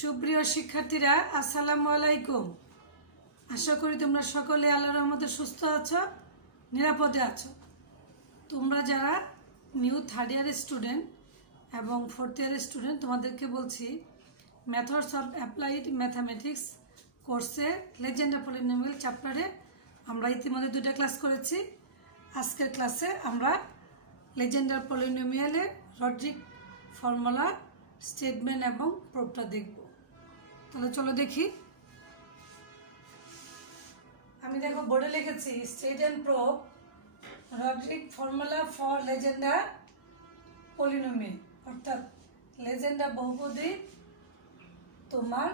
সুপ্রিয় শিক্ষার্থীরা আসসালামু আলাইকুম। আশা করি তোমরা সকলে আল্লাহর রহমতে সুস্থ আছো, নিরাপদে আছো। তোমরা যারা নিউ থার্ড ইয়ারের স্টুডেন্ট এবং ফোর্থ ইয়ারের স্টুডেন্ট, তোমাদেরকে বলছি মেথডস অফ অ্যাপ্লাইড ম্যাথামেটিক্স কোর্সে লেজেন্ড অফ পলিনোমিয়াল চ্যাপ্টারে আমরা ইতিমধ্যে 2টা ক্লাস করেছি। আজকের ক্লাসে আমরা লেজেন্ড অফ পলিনোমিয়ালের রড্রিক ফর্মুলা, স্টেটমেন্ট এবং প্রুফটা দেখব। তাহলে চলো দেখি। আমি দেখো বোর্ডে লিখেছি state and proof Roderick formula for Legendre polynomial, অর্থাৎ লেজেন্ডার বহুপদী তোমার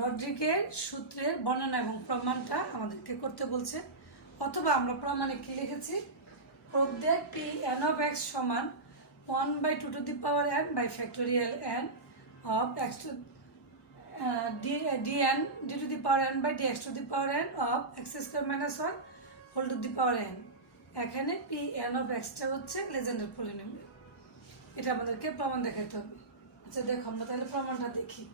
রড্রিকের সূত্রের বর্ণনা এবং প্রমাণটা আমাদেরকে করতে বলছে। অথবা আমরা প্রমাণে কি লিখেছি, proof that P N of x সমান 1/2 to the power n by factorial n of x to dn d to the power n by dx to the power n of x square minus 1 whole to the power n। এখানে P N of extra হচ্ছে Legendre polynomial, এটা আমাদেরকে প্রমাণ দেখাতে হবে। আচ্ছা দেখো, আমরা তাহলে প্রমাণটা দেখি।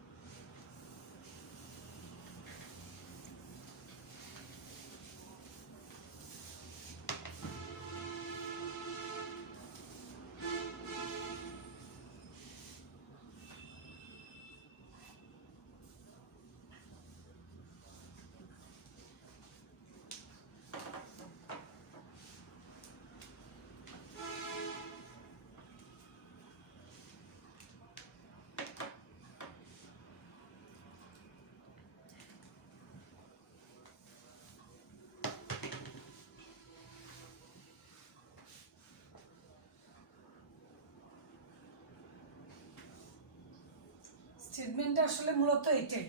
স্টেটমেন্টটা আসলে মূলত এটাই।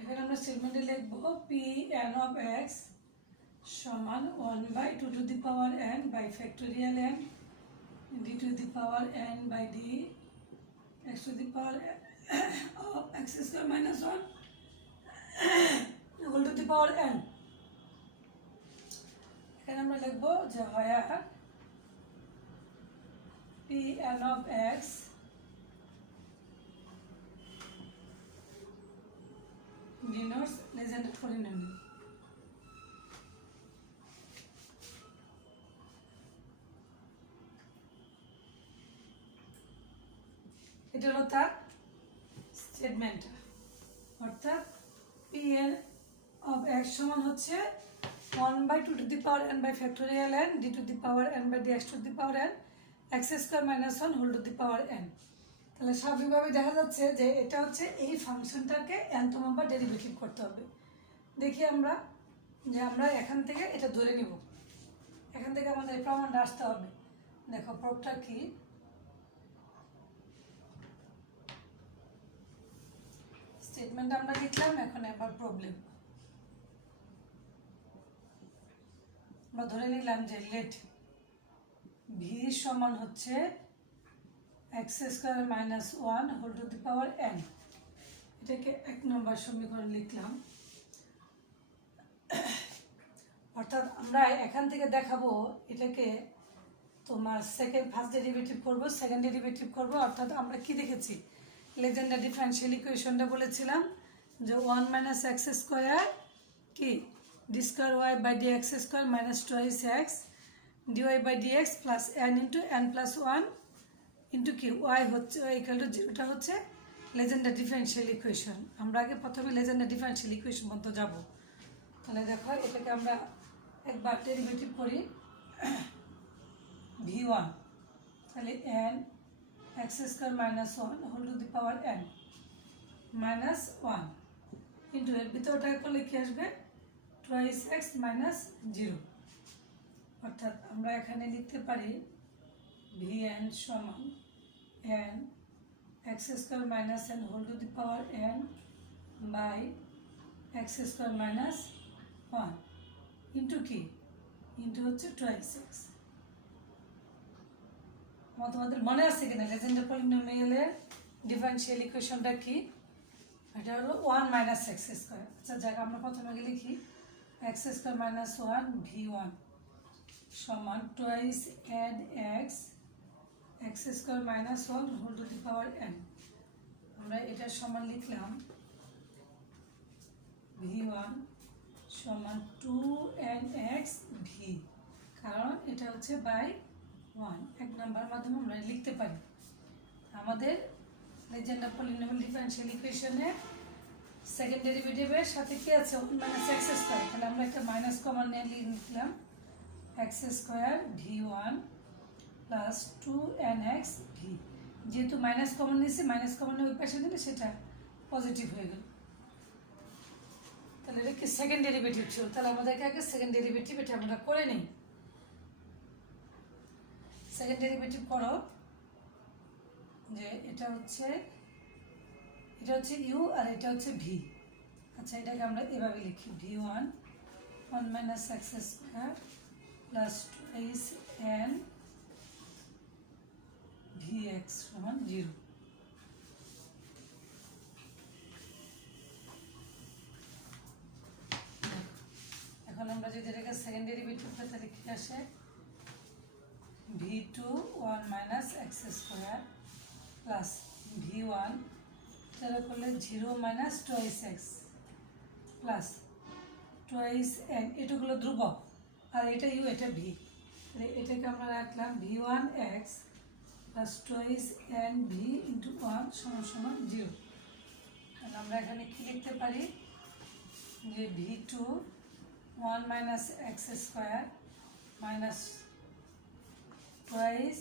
এখানে আমরা স্টেটমেন্টে লিখবো পি এন অফ এক্স সমান 1/2 to the power n by factorial n d to the power n by d x to the power of x square minus 1 whole to the power n। এখানে আমরা লিখবো যে হয় P N of x denotes legendary polynomial। এটা হলো তার statement, অর্থাৎ P N of x সমান হচ্ছে 1/2 to the power n by factorial n d to the power n by dx to the power n x square minus 1 whole to the power n। তাহলে স্বাভাবিকভাবে দেখা যাচ্ছে যে এটা হচ্ছে এই ফাংশনটাকে nতম বার ডেরিভেটিভ করতে হবে। দেখি আমরা যে আমরা এখান থেকে এটা ধরে নিব, এখান থেকে আমাদের এই প্রমাণটা আসতে হবে। দেখো প্রুফটা কি, স্টেটমেন্ট আমরা লিখলাম, এখন এবার প্রবলেম। আমরা ধরে নিলাম যে লেট ভি সমান হচ্ছে x square minus 1 whole to the power n। এটাকে 1 নম্বর সমীকরণ লিখলাম। অর্থাৎ আমরা এখান থেকে দেখাবো এটাকে তোমার ফার্স্ট ডেরিভেটিভ করব, সেকেন্ড ডেরিভেটিভ করব। অর্থাৎ আমরা কি দেখেছি, লেজেন্ডার ডিফারেনশিয়াল ইকুয়েশনটা বলেছিলাম যে 1 minus x square কি d square y by dx square minus 2x dy by dx plus n into n plus 1 into কি ওয়াই হচ্ছে ইকুয়াল টু 0টা হচ্ছে লেজেন্ডার ডিফারেনশিয়াল ইকুয়েশন। আমরা আগে প্রথমে লেজেন্ডার ডিফারেনশিয়াল ইকুয়েশন পর্যন্ত যাব। তাহলে দেখো এটাকে আমরা একবার ডেরিভেটিভ করি v1, তাহলে n x square minus 1 whole to the power n minus 1 into এর ভিতরটা করলে কি আসবে 2x মাইনাস 0। অর্থাৎ আমরা এখানে লিখতে পারি vn সমান n x square minus n whole to the power n by x square minus 1 into কি into হচ্ছে 2x। তোমাদের মনে আছে কিনা লেজেন্ডার পলিনোমিয়ালের ডিফারেনশিয়াল ইকুয়েশনটা কি, এটা হলো 1 minus x square। আচ্ছা যাক, আমরা প্রথমে লিখি x square minus 1 v1 সমান 2 add x x square minus 1 whole to the power n। আমরা এটা এটা সমান লিখলাম v1 সমান 2nx v, কারণ এটা হচ্ছে বাই 1 এক নাম্বার মাধ্যমে আমরা লিখতে পারি। আমাদের লেজেন্ডার পলিনোমিয়াল ডিফারেনশিয়াল ইকুয়েশনে সেকেন্ড ডেরিভেটিভের সাথে কি আছে 1 মাইনাস এক্স স্কোয়ার, তাহলে আমরা একটা মাইনাস কমন নিয়ে লিখলাম x square v1 plus 2nx v। যেহেতু মাইনাস কমন নিয়েছি, মাইনাস কমন ওই পাশে নিলে সেটা পজিটিভ হয়ে গেল। তাহলে এটা কি সেকেন্ড ডেরিভেটিভ ছিল, তাহলে আমাদেরকে আগে সেকেন্ড ডেরিভেটিভ এটা আমরা করে নিই। সেকেন্ড ডেরিভেটিভ করো, যে এটা হচ্ছে ইউ আর এটা হচ্ছে ভি। আচ্ছা, এটাকে আমরা এভাবে লিখি v1 1 minus x square plus twice N vx সমান 0। এখন আমরা যদি এটাকে সেকেন্ড ডেরিভেটিভ করি তাহলে কি আসে v2 1 minus x square plus v1 তাহলে করলে 0 minus twice x plus twice n, এটুকুলো ধ্রুবক আর এটা ইউ এটা ভি, এটাকে আমরা রাখলাম v1 x plus twice n V into 1 সমান সমান 0। তাহলে আমরা এখানে কি লিখতে পারি যে v2 1 minus x square minus twice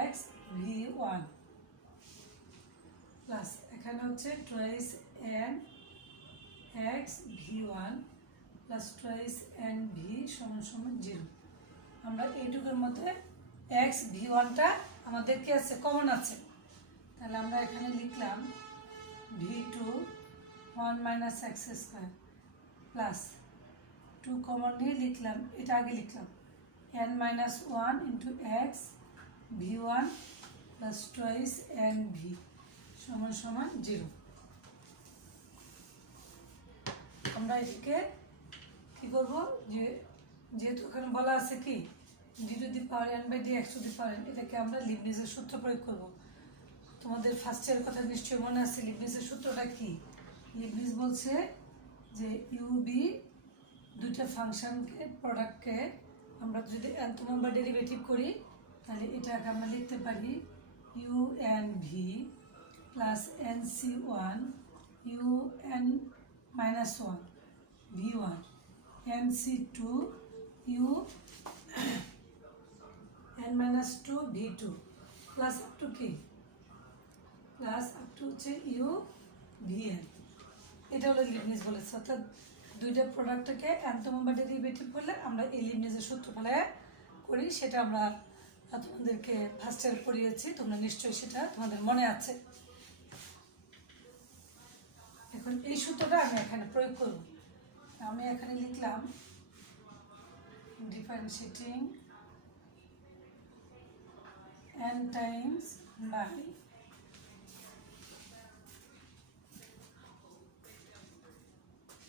x v1 plus এখানে হচ্ছে twice N x v1 plus twice n V সমান সমান 0। আমরা এইটুকুর মধ্যে এক্স v1টা আমাদের কি আছে কমন আছে, তাহলে আমরা এখানে লিখলাম v2 1 minus x square plus 2 common নিয়ে লিখলাম, এটা আগে লিখলাম n minus 1 into x v1 plus twice n V সমান সমান 0। আমরা এটাকে কি করবো, যেহেতু ওখানে বলা আছে কি d to the power n by dx to the power n, এটাকে আমরা লিবনিজের সূত্র প্রয়োগ করব। তোমাদের ফার্স্ট ইয়ারের কথা নিশ্চয়ই মনে আছে, লিবনিজের সূত্রটা কি? লিবনিজ বলছে যে ইউবি দুইটা ফাংশনকে প্রোডাক্টকে আমরা যদি nতম নম্বর ডেরিভেটিভ করি তাহলে এটাকে আমরা লিখতে পারি u n v plus n c one u n minus 1 v one n c two u n minus 2 v2 plus up to কি প্লাস আপ টু হচ্ছে ইউ vn। এটা হলো লিবনিজ বলেছে, অর্থাৎ দুইটা প্রোডাক্টকে nতম নম্বর ডেরিভেটিভ করলে আমরা এই লিবনিজের সূত্রফলে করি। সেটা আমরা তোমাদেরকে ফার্স্ট ইয়ার পড়িয়েছি, তোমরা নিশ্চয়ই সেটা তোমাদের মনে আছে। এখন এই সূত্রটা আমি এখানে প্রয়োগ করব। আমি এখানে লিখলাম differentiating n times by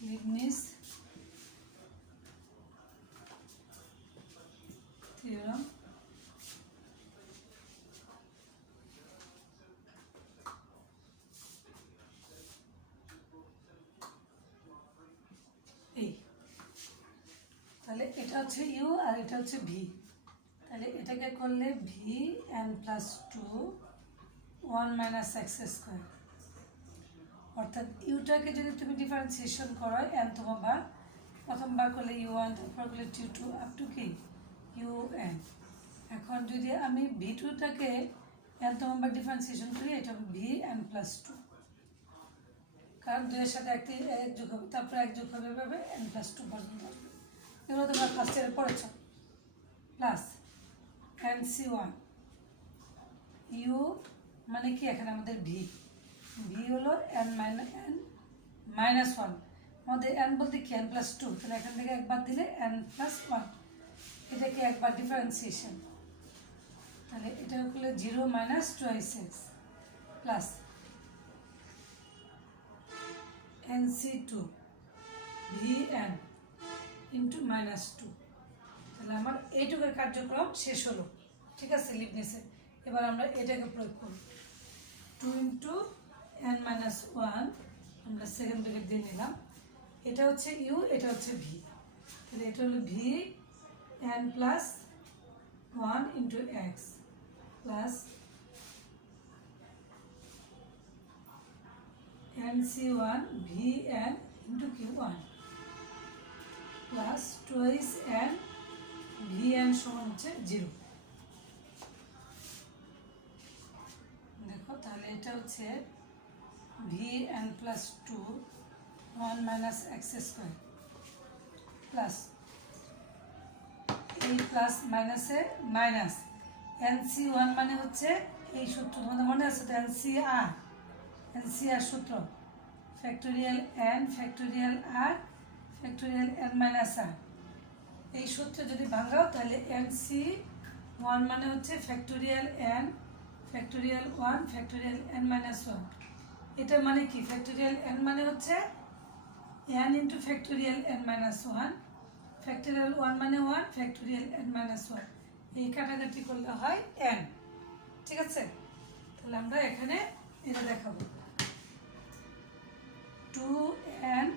Leibniz theorem এই, তাহলে এটা হচ্ছে ইউ আর এটা হচ্ছে ভি, তাহলে এটাকে করলে V n plus 2 1 minus x square, অর্থাৎ ইউটাকে যদি তুমি ডিফারেন্সিয়েশন করো nতম বার, প্রথমবার করলে ইউ ওয়ান, তারপর করলে টি টু আপ টু কি ইউ এন। এখন যদি আমি ভি টুটাকে nতম বার ডিফারেন্সিয়েশন করি, এটা ভি এন প্লাস 2, কারণ দুইয়ের সাথে একটি এক যোগ হবে, তারপর এক যোগ হবে এভাবে এন প্লাস 2 পর্যন্ত আসবে। এগুলো তোমরা ফার্স্ট ইয়ারে পড়েছ। Plus n c one u মানে কি এখানে আমাদের ভি, ভি হলো এন মাইনাস 1, আমাদের এন বলতে কি এন প্লাস 2, তাহলে এখান থেকে একবার দিলে এন প্লাস 1, এটাকে একবার ডিফারেন্সিয়েশন, তাহলে এটা করলে 0 minus twice x plus n c two v n into minus 2। তাহলে আমার এইটুকুর কার্যক্রম শেষ হলো, ঠিক আছে লিবনিসে। এবার আমরা এটাকে প্রয়োগ করব 2 ইন্টু n মাইনাস ওয়ান, আমরা সেকেন্ড ব্র্যাকেট দিয়ে নিলাম, এটা হচ্ছে ইউ, এটা হচ্ছে ভি, তাহলে এটা হলো v n plus one into x plus n c one v n into q one plus twice n v n সমান হচ্ছে 0। দেখো তাহলে এটা হচ্ছে v n plus two one minus x square plus এই প্লাস মাইনাসে মাইনাস এন সি ওয়ান মানে হচ্ছে এই সূত্র তোমাদের মনে আছে তো, এন সি আর সূত্র factorial n factorial r factorial n minus আর, এই সূত্রে যদি ভাঙাও তাহলে এন সি ওয়ান মানে হচ্ছে factorial n factorial one factorial n minus one. এটা মানে কি, ফ্যাক্টোরিয়াল এন মানে হচ্ছে n into factorial n minus one, factorial one মানে one factorial n minus one, এই কাটাকাটি করলে হয় এন। ঠিক আছে, তাহলে আমরা এখানে এটা দেখাবো 2n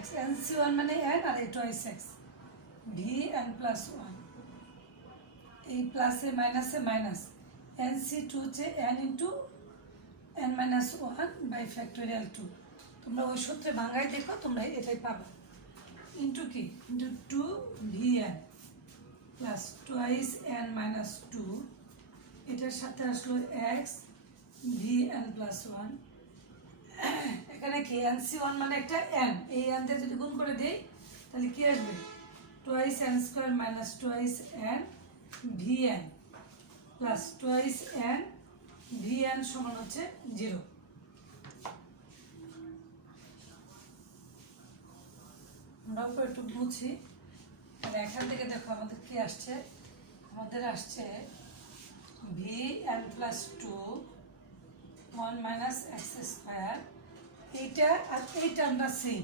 x, n c one মানে এন আর এই twice x, v n plus one, এই প্লাসে মাইনাসে মাইনাস এন সি টু হচ্ছে n into n minus one by factorial two, তোমরা ওই সূত্রে ভাঙাই দেখো তোমরা এটাই পাবা, ইন্টু কি into two v n plus twice n minus two, এটার সাথে আসলো x v n plus one, এখানে কি এন সি ওয়ান মানে একটা এন, এই এন দিয়ে যদি গুণ করে দিই তাহলে কি আসবে twice N square minus twice n v n plus twice n v n সমান হচ্ছে 0। আমরা একটু বুঝি, তাহলে এখান থেকে দেখো আমাদের কি আসছে, আমাদের আসছে v n plus two one minus x square, এইটা আর এইটা আমরা সেম।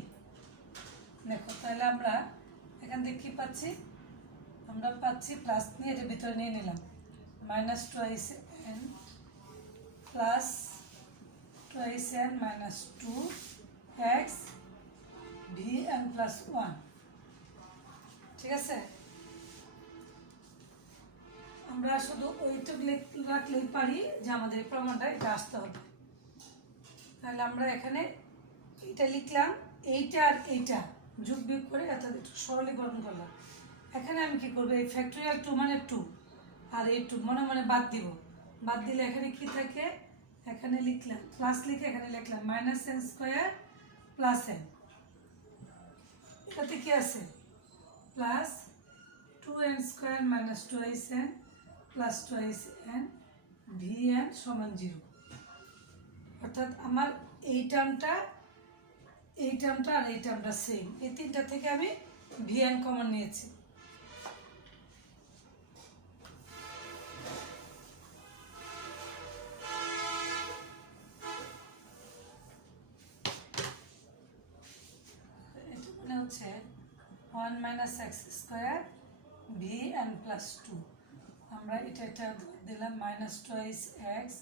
দেখো তাহলে আমরা এখান থেকে কী পাচ্ছি, আমরা পাচ্ছি প্লাস নিয়ে এটার ভিতরে নিয়ে নিলাম minus twice n plus twice n minus two x v n plus one. ঠিক আছে, আমরা শুধু ওইটুকু রাখলেই পারি যে আমাদের এই প্রমাণটা এটা আসতে হবে। তাহলে আমরা এখানে এটা লিখলাম, এইটা আর এইটা যোগ বিয়োগ করে অর্থাৎ একটু সরলীকরণ করলাম। এখানে আমি কি করবো, এই ফ্যাক্টোরিয়াল টু মানে টু আর এই টু মনে মনে বাদ দিব, বাদ দিলে এখানে কি থাকে, এখানে লিখলাম প্লাস লিখে এখানে লিখলাম minus n square plus n, এটাতে কি আছে plus two n square minus twice n plus twice n v n সমান 0, অর্থাৎ আমার এই টার্মটা আর এই টার্মটা সেম, এই তিনটা থেকে আমি ভি এন কমন নিয়েছি। এটা মানে হচ্ছে one minus x square v n plus two, আমরা এটা দিলাম minus twice x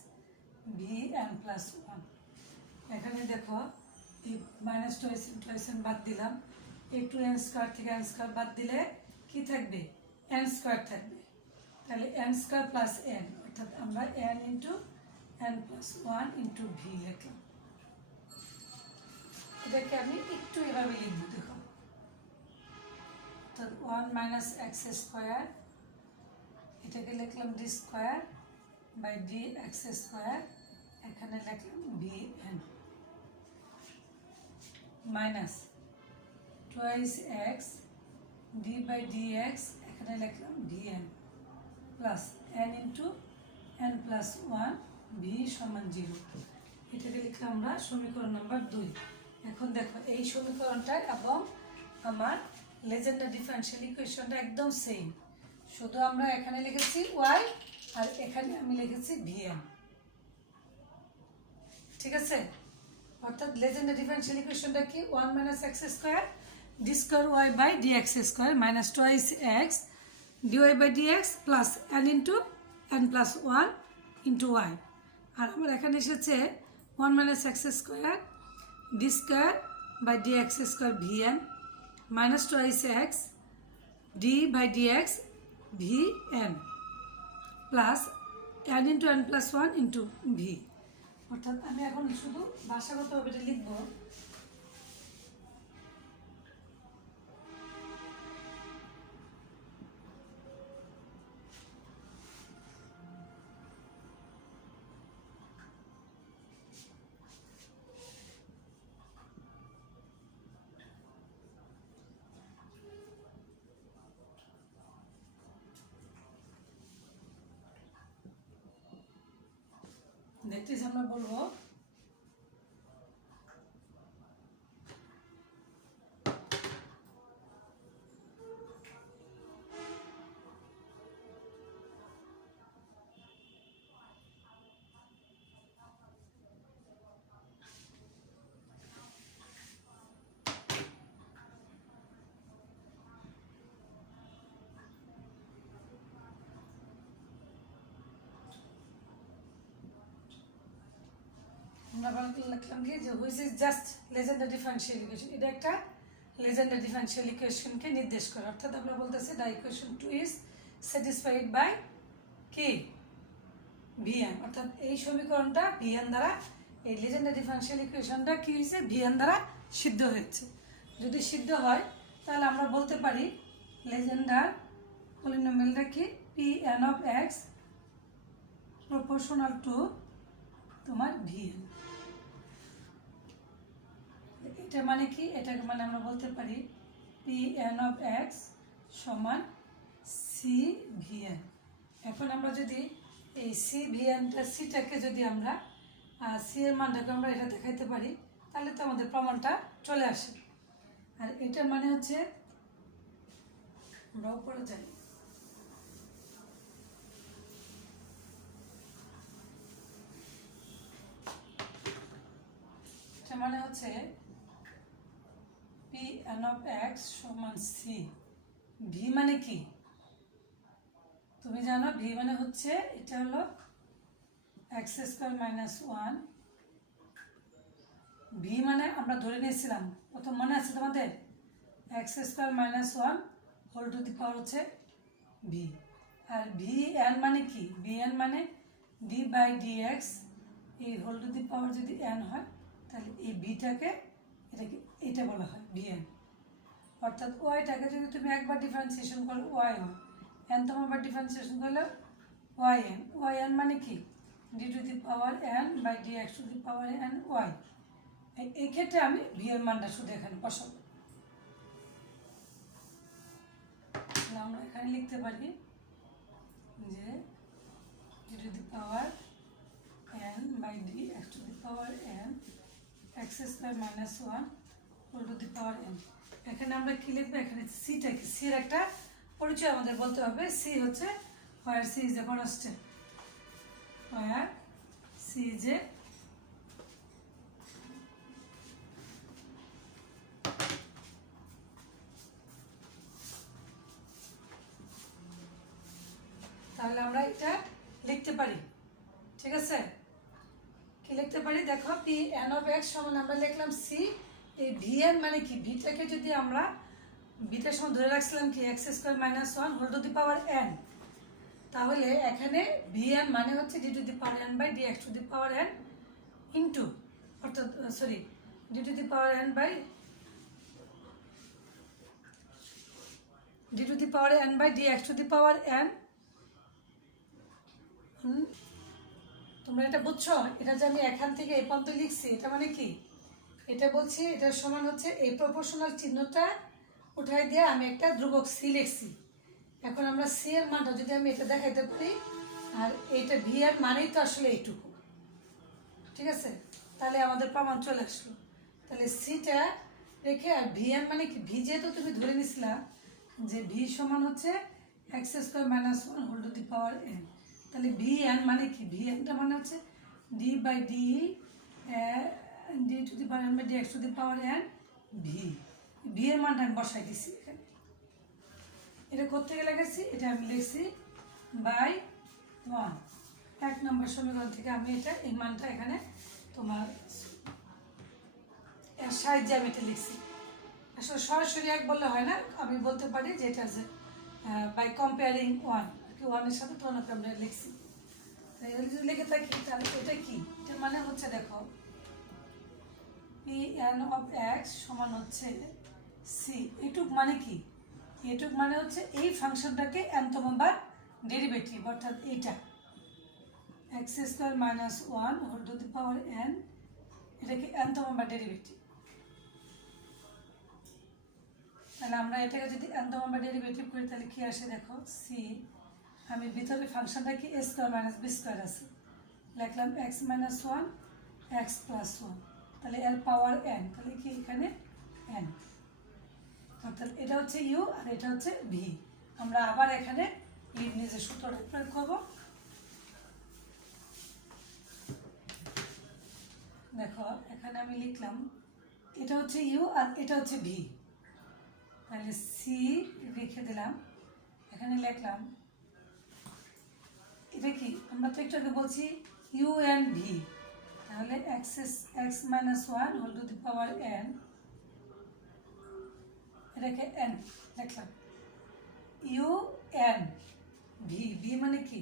v n plus one. এখানে দেখো এই মাইনাস টুয়াইস এন বাদ দিলাম, এই টু এন স্কোয়ার থেকে এন স্কোয়ার বাদ দিলে কি থাকবে এন স্কোয়ার থাকবে, তাহলে এন স্কোয়ার প্লাস এন, অর্থাৎ আমরা N into n plus one into V লিখলাম। এটাকে আমি একটু এভাবে লিখবো, দেখো তো ওয়ান মাইনাস এক্স স্কোয়ার, এটাকে লিখলাম d square by d x square, এখানে লিখলাম v n minus twice x d by d x, এখানে লিখলাম v n plus n into n plus one v সমান 0, এটাকে লিখলাম আমরা সমীকরণ নাম্বার 2। এখন দেখো এই সমীকরণটা এবং আমার লেজেন্ডার ডিফারেনশিয়াল ইকুয়েশনটা একদম সেম, শুধু আমরা এখানে লিখেছি ওয়াই আর এখানে আমি লিখেছি ভিএন। ঠিক আছে, অর্থাৎ লেজেন্ডার ডিফারেনশিয়াল ইকুয়েশনটা কি, one minus x square d square y by d x square minus twice x d y by d x plus n into n plus one into y. আর আমার এখানে এসেছে 1 minus x square d square by d x square v n minus twice x d by d x v n plus n into n plus one into v. অর্থাৎ আমি এখন শুধু ভাষাগতভাবে এটা লিখবো। দেখতেছি আমরা বলবো আমরা লিখলাম কি যে which is just legendary differential equation. এটা একটা লেজেন্ডারি ডিফারেনশিয়াল ইকুয়েশনকে নির্দেশ করে। অর্থাৎ আমরা বলতেছি the equation 2 is satisfied by কি ভিএন। অর্থাৎ এই সমীকরণটা ভিএন দ্বারা, এই লেজেন্ডারি ডিফারেনশিয়াল ইকুয়েশনটা কি হয়েছে, ভিএন দ্বারা সিদ্ধ হয়েছে। যদি সিদ্ধ হয় তাহলে আমরা বলতে পারি লেজেন্ডার পলিনোমিয়ালটা কি P N of x proportional to তোমার ভিএন। এটা মানে কি, এটাকে মানে আমরা বলতে পারি পি এন অফ এক্স সমান সি ভিএন। এখন আমরা যদি এই সি ভিএনটা সিটাকে যদি আমরা সি এর মানটাকে আমরা এটা দেখাইতে পারি তাহলে তো আমাদের প্রমাণটা চলে আসে। আর এটার মানে হচ্ছে আমরা উপরে যাই, এটা মানে হচ্ছে পি এন অফ এক্স সমান সি। ভি মানে কি তুমি জানো, ভি মানে হচ্ছে এটা হলো x square minus one. V মানে আমরা ধরে নিয়েছিলাম প্রথম, মনে আছে তোমাদের, x square minus one whole to the power হচ্ছে ভি। আর ভি এন মানে কি, ভি এন মানে ডি বাই ডি এক্স, এই হোল টু দি পাওয়ার যদি এন হয় তাহলে এই ভিটাকে এটাকে এটা বলা হয় ভিএন। অর্থাৎ ওয়াইটাকে যদি তুমি একবার ডিফারেন্সিয়েশন করো ওয়াই হয়, এন তোমার ডিফারেন্সিয়েশন করলে ওয়াই এন। ওয়াই এন মানে কি d to the power n by d x to the power n y. এই ক্ষেত্রে আমি ভি এর মানটা শুধু এখানে বসাবো। আমরা এখানে লিখতে পারি যে d to the power n by d x to the power n x square minus one whole to the power n. এখানে আমরা কি লিখবো, এখানে সিটা কি, সির একটা পরিচয় আমাদের বলতে হবে। সি হচ্ছে where c is a constant, where c is a তাহলে আমরা এটা লিখতে পারি। ঠিক আছে, কি লিখতে পারি দেখো, পি এন অফ এক্স সমান আমরা লিখলাম সি। এই ভি এন মানে কি, ভিটাকে যদি আমরা বিটার সময় ধরে রাখছিলাম কি x square minus one whole to the power n, তাহলে এখানে ভি এন মানে হচ্ছে d to the power n by d x to the power n into, অর্থাৎ sorry d to the power n by d to the power n by d x to the power n. তোমরা এটা বুঝছো, এটা যে আমি এখান থেকে এই পর্যন্ত লিখছি এটা মানে কি, এটা বলছি এটার সমান হচ্ছে এই প্রপোর্শনাল চিহ্নটা উঠাই দিয়ে আমি একটা ধ্রুবক সি লিখছি। এখন আমরা সি এর মানটা যদি আমি এটা দেখাইতে পারি, আর এইটা ভি এর মানেই তো আসলে এইটুকু। ঠিক আছে, তাহলে আমাদের প্রমাণ চলে আসলো। তাহলে সিটা রেখে, আর ভি এন মানে কি, ভি যেহেতু তুমি ধরে নিছিলা যে ভি সমান হচ্ছে x square minus one whole to the power n, তাহলে ভি এন মানে কি, ভি এনটা মানে হচ্ছে d by d d to the power n by d x to the power n v. V এর মানটা আমি বসাই দিচ্ছি এখানে। এটা কোথেকে লিখেছি, এটা আমি লিখছি বাই ওয়ান। 1 নম্বর সমীকরণ থেকে আমি এটা এই মানটা এখানে তোমার এর সাহায্যে আমি এটা লিখছি। আসলে সরাসরি 1 বললে হয় না, আমি বলতে পারি যে এটা যে বাই কম্পেয়ারিং 1 কি 1 এর সাথে তুলনা করে আমরা লিখছি। তাই যদি লিখে থাকি তাহলে এটা কি, এটা মানে হচ্ছে দেখো Pn অফ x সমান হচ্ছে c। এটুক মানে কি, এটুক মানে হচ্ছে এই ফাংশনটাকে nতম বার ডেরিভেটিভ, অর্থাৎ এইটা x square minus 1 whole to the power n, এটাকে nতম বার ডেরিভেটিভ। তাহলে আমরা এটাকে যদি nতম বার ডেরিভেটিভ করি তাহলে কি আসে দেখো c, আমি ভিতরে ফাংশনটা কি a square minus b square আছে, লিখলাম x মাইনাস 1 x প্লাস 1, তাহলে এর পাওয়ার n, তাহলে কি এখানে n, অর্থাৎ এটা হচ্ছে u আর এটা হচ্ছে v। আমরা আবার এখানে লিবনিজের সূত্রটা প্রয়োগ করব। দেখো এখানে আমি লিখলাম এটা হচ্ছে u আর এটা হচ্ছে v, তাহলে c লিখে দিলাম, এখানে লিখলাম এটা কি, আমরা তো একটু আগে বলছি u and v, তাহলে x minus 1 whole to the power n, এটাকে n লিখলাম, u n v, v মানে কি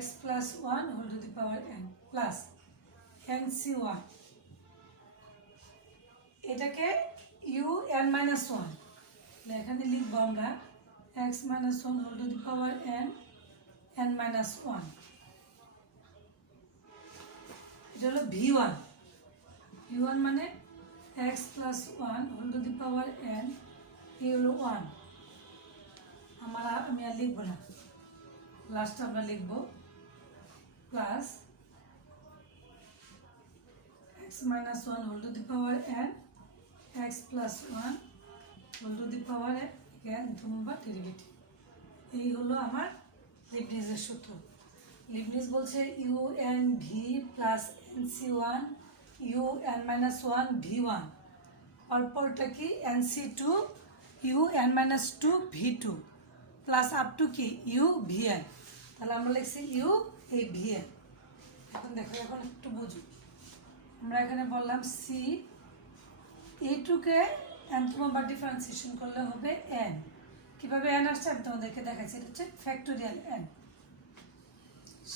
x plus 1 whole to the power n plus nc1, এটাকে u n মাইনাস 1, এখানে লিখবো আমরা x minus 1 whole to the power n n minus 1, এটা হলো v1, v1 মানে x plus 1 whole to the power n, এই হলো 1, আমি আর লিখবো না, লাস্ট আমরা লিখবো plus x minus 1 whole to the power n x plus 1 whole to the power n number derivative. এই হলো আমার লিবনিজের সূত্র। লিবনিজ বলছে u n v plus nc1 u n minus 1 v1, অল্পটা কি nc2 u n minus 2 v2 plus up to কি u vn, তাহলে আমরা লিখছি u এই vn। এখন দেখো, এখন একটু বুঝো, আমরা এখানে বললাম c, এইটুকে nতম বার ডিফারেন্সিয়েশন করলে হবে n, কিভাবে n আসছে আমি তোমাদেরকে দেখাচ্ছি, এটা হচ্ছে ফ্যাক্টোরিয়াল n,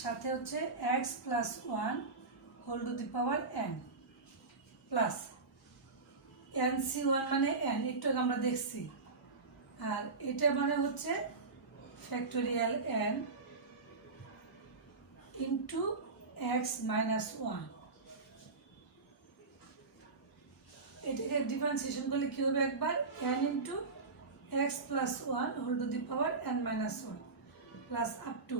সাথে হচ্ছে x plus 1 whole to the power n plus nc1 মানে n, একটু আমরা দেখছি, আর এটা মানে হচ্ছে factorial n into x minus 1, এটাকে ডিফারেন্সিয়েশন করলে কি হবে একবার n into x plus 1 whole to the power n minus 1 plus up to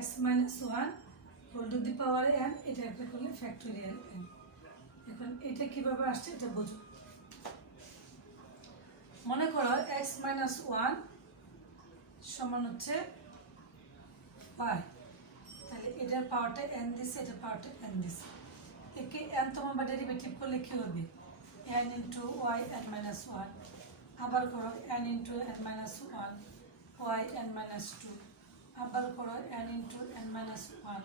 x minus 1 whole to the power n, এটা একটা করলে ফ্যাক্টোরিয়াল n। এখন এটা কিভাবে আসছে এটা বোঝো। মনে করো x মাইনাস 1 সমান হচ্ছে y, তাহলে এটার পাওয়ারটা n দিছে, এটার পাওয়ারটা n দিছে, একে n তম বার ডেরিভেটিভ করলে কি হবে n into y n minus 1, আবার করো n into n minus 1 y n minus 2, আবার করো n into n minus 1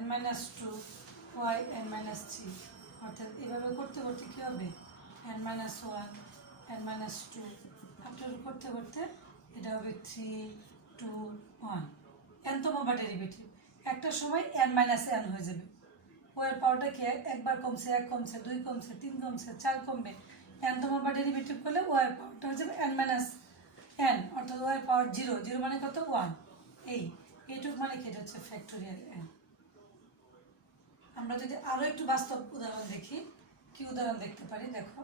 n minus 2 y n minus 3, অর্থাৎ এভাবে করতে করতে কি হবে n minus 1 n minus 2 after করতে করতে এটা হবে 3 2 1, n তম বার ডেরিভেটিভ, একটা সময় n মাইনাস n হয়ে যাবে, ওয়ের পাওয়ারটা কি একবার কমছে 1 কমছে 2 কমছে 3 কমছে 4 কমবে, n তম বার ডেরিভেটিভ করলে ওয়ের পাওয়ারটা হয়ে যাবে n মাইনাস n, অর্থাৎ ওয়ের পাওয়ার 0, 0 মানে কত 1, এইটুক মানে কি এটা হচ্ছে ফ্যাক্টোরিয়াল n। আমরা যদি আরো একটু বাস্তব উদাহরণ দেখি, কি উদাহরণ দেখতে পারি দেখো,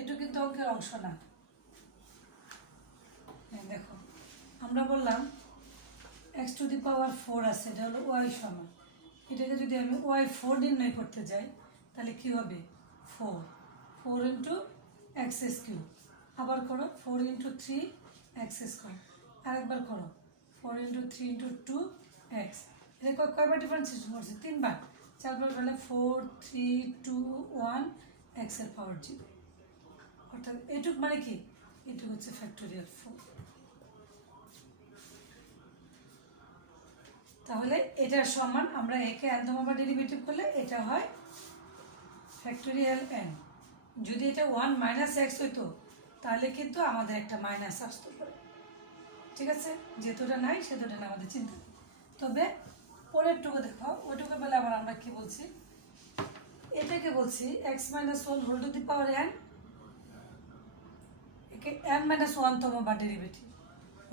এটা কিন্তু অঙ্কের অংশ না, দেখো আমরা বললাম x টু দি পাওয়ার 4 আছে, এটা হলো y সমান, এটাকে যদি আমি y4 নির্ণয় করতে যাই তাহলে কি হবে 4 ইন্টু এক্স কিউব, আবার করো 4 ইন্টু 3 এক্স স্কোয়ার, আরেকবার করো 4 ইন্টু 3 ইন্টু 2 এক্স, এটা কয়বার ডিফারেন্সিয়েশন করছি? 3বার। 4বার হলে 4 3 2 1 x এর পাওয়ার 0। অর্থাৎ এটুক মানে কি? এটুক হচ্ছে ফ্যাক্টোরিয়াল 4। তাহলে এটার সমান আমরা একে nতম বার ডেরিভেটিভ করলে এটা হয় ফ্যাক্টোরিয়াল n। যদি এটা 1 মাইনাস এক্স হইতো তাহলে কিন্তু আমাদের একটা মাইনাস আসতে পারে, ঠিক আছে? যেহেতুটা নাই সেতুটা না, আমাদের চিন্তা নেই। তবে পরেরটুকু দেখো, ওইটুকু বলে আবার আমরা কি বলছি, এটাকে বলছি x minus one whole to the power n, একে n মাইনাস ওয়ানতম বার ডেরিভেটিভ।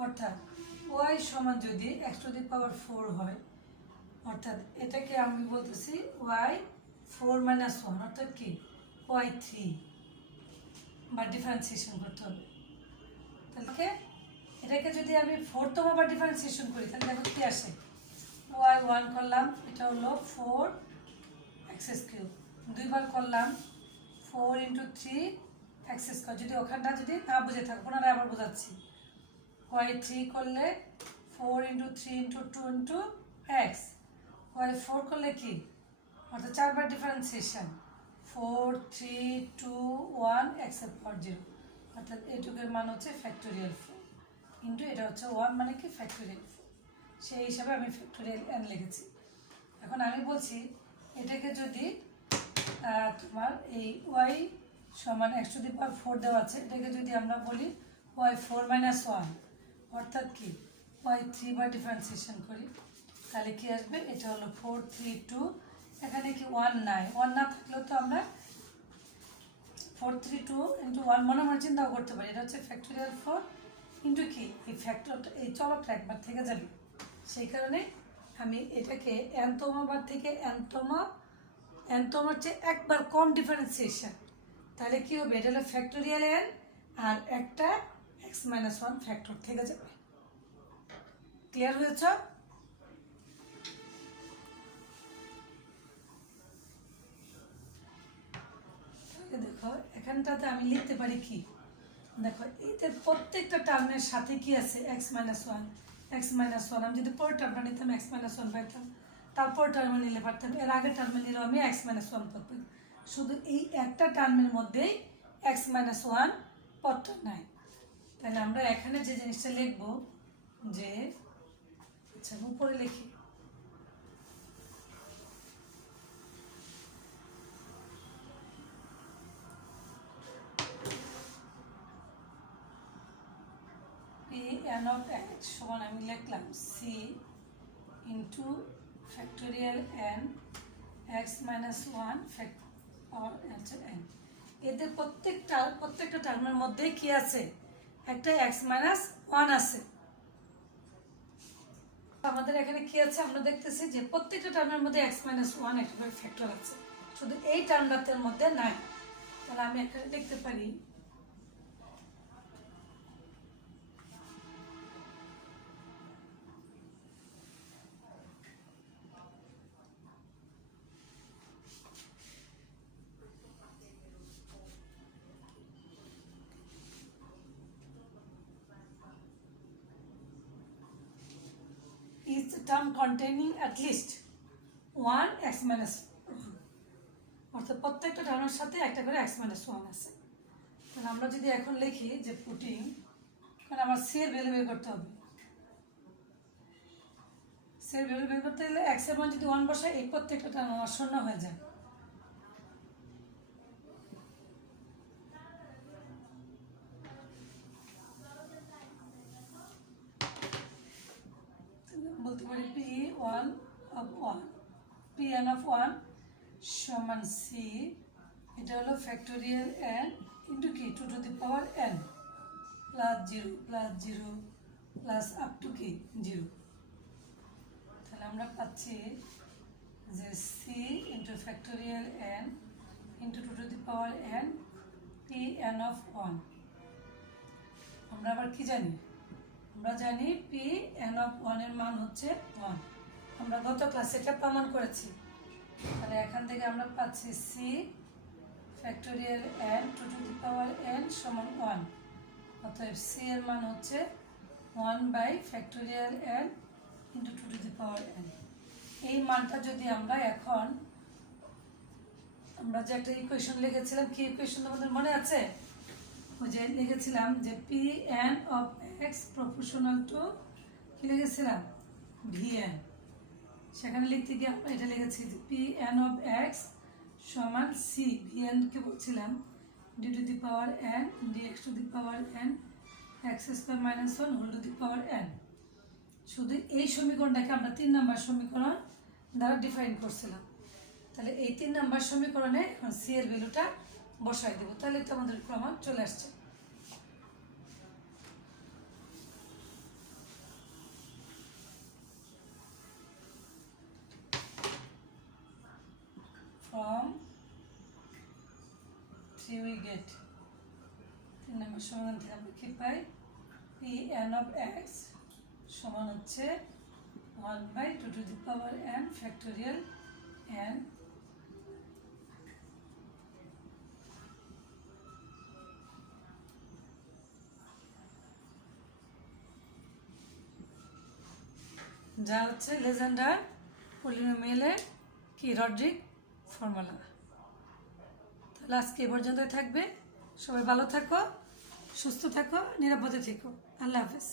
অর্থাৎ ওয়াই সমান যদি এক্স টু দি পাওয়ার 4 হয়, অর্থাৎ এটাকে আমি বলতেছি ওয়াই 4 মাইনাস 1, অর্থাৎ কি ওয়াই 3 বা ডিফারেন্সিয়েশন করতে হবে। তাহলে এটাকে যদি আমি 4তম বার ডিফারেন্সিয়েশন করি তাহলে দেখো কি আসে, ওয়াই 1 করলাম, এটা হলো 4 এক্স কিউব, 2বার করলাম 4 ইন্টু 3 এক্স স্কোয়ার। যদি ওখানটা যদি না বুঝে থাকো পুনরায় আবার বোঝাচ্ছি, ওয়াই 3 করলে 4 into 3 into 2 into x, y 4 করলে কি, অর্থাৎ 4বার ডিফারেন্সিয়েশন 4 3 2 1 এক্স এর পাওয়ার 0, অর্থাৎ এটুকের মান হচ্ছে ফ্যাক্টোরিয়াল 4 ইন্টু এটা হচ্ছে 1 মানে কি ফ্যাক্টোরিয়াল 4। সেই হিসাবে আমি ফ্যাক্টোরিয়াল n লিখেছি। এখন আমি বলছি এটাকে যদি তোমার এই ওয়াই সমান এক্স টু দি পাওয়ার 4 দেওয়া আছে, এটাকে যদি আমরা বলি ওয়াই 4 মাইনাস 1, অর্থাৎ কি ওয়াই 3 বার ডিফারেন্সিয়েশন করি তাহলে কি আসবে, এটা হলো 4 3 2, এখানে কি 1 নাই, 1 না থাকলেও তো আমরা 4 3 2 ইন্টু 1 মনে মনে চিন্তাও করতে পারি, এটা হচ্ছে ফ্যাক্টোরিয়াল 4 ইন্টু কি এই ফ্যাক্টরটা এই চলকটা একবার থেকে যাবে। সেই কারণে আমি এটাকে nতম বার থেকে nতম হচ্ছে একবার কম ডিফারেন্সিয়েশন, তাহলে কি হবে, এটা হলো ফ্যাক্টোরিয়াল n আর একটা এক্স মাইনাস 1 ফ্যাক্টর থেকে যাবে। ক্লিয়ার হয়েছ? দেখো এখানটাতে আমি লিখতে পারি কি, দেখো এদের প্রত্যেকটা টার্মের সাথে কি আছে এক্স মাইনাস 1 এক্স মাইনাস 1। আমি যদি পরের টার্মটা নিতাম এক্স মাইনাস 1 পাইতাম, তারপর টার্মে নিলে পারতাম, এর আগের টার্মে নিলেও আমি এক্স মাইনাস 1 পাতাম। শুধু এই একটা টার্মের মধ্যেই এক্স মাইনাস 1 পদটা নাই। তাহলে আমরা এখানে যে জিনিসটা লিখব যে, আচ্ছা উপরে লিখি, n of x সমান আমি লিখলাম c into factorial n x minus 1 n। এদের প্রত্যেকটা টার্মের মধ্যে কি আছে, একটা x মাইনাস 1 আছে। আমাদের এখানে কি আছে, আমরা দেখতেছি যে প্রত্যেকটা টার্মের মধ্যে x মাইনাস 1 একটা করে ফ্যাক্টর আছে, শুধু এই টার্মটার মধ্যে নাই। তাহলে আমি এখানে লিখতে পারি is the term containing at least 1 x minus 1, অর্থাৎ প্রত্যেকটা টার্মের সাথে একটা করে x minus 1 আছে। তাহলে আমরা যদি এখন লিখি যে পুটিং, কারণ আমার c এর ভ্যালু বের করতে হবে, c এর ভ্যালু বের করতে গেলে x এর মান যদি 1 বসাই এই প্রত্যেকটা টার্ম আমার শূন্য হয়ে যায়। বলতে পারি p1 of 1 pn of 1 সমান c, এটা হলো ফ্যাক্টোরিয়াল n ইন্টু কি 2 to the power n plus 0 plus up to কি 0। তাহলে আমরা পাচ্ছি যে c into factorial n into 2 to the power n pn of 1। আমরা আবার কি জানি, আমরা জানি pn of 1 এর মান হচ্ছে 1, আমরা গত ক্লাসে এটা প্রমাণ করেছি। তাহলে এখান থেকে আমরা পাচ্ছি c factorial n 2 to the power n সমান 1, অতএব c এর মান হচ্ছে 1 by factorial n into 2 to the power n। এই মানটা যদি আমরা এখন আমরা যে একটা ইকুয়েশন লিখেছিলাম, কি ইকুয়েশন আমাদের মনে আছে? ওই যে লিখেছিলাম যে P N of x proportional to কি লিখেছিলাম? ভিএন। সেখানে লিখতে গিয়ে আমরা এটা লিখেছি যে পি এন অফ এক্স সমান সি ভিএন কে বলছিলাম d to the power n dx to the power n x square minus 1 whole to the power n. শুধু এই সমীকরণটাকে আমরা 3 নম্বর সমীকরণ দ্বারা ডিফাইন করছিলাম। তাহলে এই 3 নম্বর সমীকরণে সি এর ভ্যালুটা বসাই দেবো, তাহলে তো আমাদের প্রমাণ চলে আসছে। From 3 we get 3 নম্বর সমাধান থেকে আমরা কি পাই? পি এন অফ এক্স সমান হচ্ছে 1/2 to the power n factorial n যা হচ্ছে লেজেন্ডার পলিনোমিয়ালের কি রড্রিক ফর্মুলা। তাহলে আজকে এই পর্যন্তই থাকবে। সবাই ভালো থাকো, সুস্থ থাকো, নিরাপদে থেকো। আল্লাহ হাফেজ।